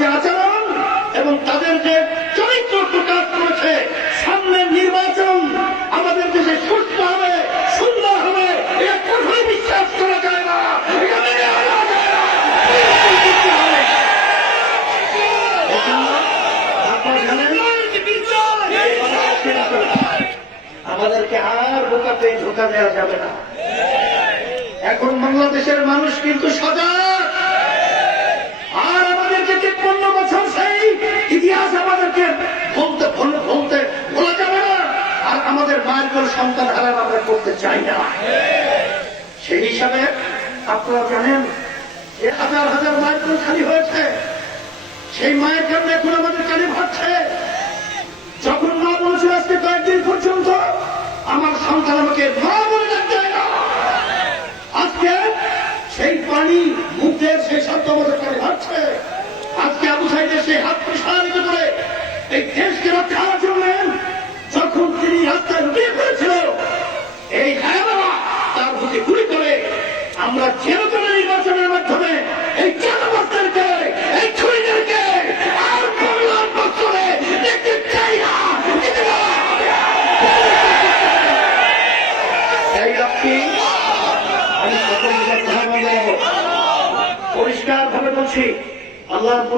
যে আচরণ এবং তাদের যে চরিত্র প্রকাশ করেছে। সামনের নির্বাচন আমাদের দেশে সুস্থ হবে, সুন্দর হবে, এটা কখনোই বিশ্বাস করা যায় না। আমাদেরকে আর বোকাতে ধোকা দেওয়া যাবে না। এখন বাংলাদেশের মানুষ কিন্তু সজাগ। মায়ের কোন সন্তান হারান আমরা করতে চাই না। সেই হিসাবে আপনারা জানেন যে হাজার হাজার মায়ের কোন খালি হয়েছে। সেই মায়ের কারণে এখন আমাদের কানে ভাবছে যখন মা বলেছিল, আজকে কয়েকদিন পর্যন্ত আমার সন্তান আমাকে মা বলে ডাকতে না। আজকে সেই পানি মুখের সেই শব্দ আমাদের কানে ভাবছে আমরা চিরতরে নির্বাচনের মাধ্যমে এই চাঁদাবাসদেরকে এই ছুরিদেরকে পরিষ্কার ভাবে বলছি আল্লাহ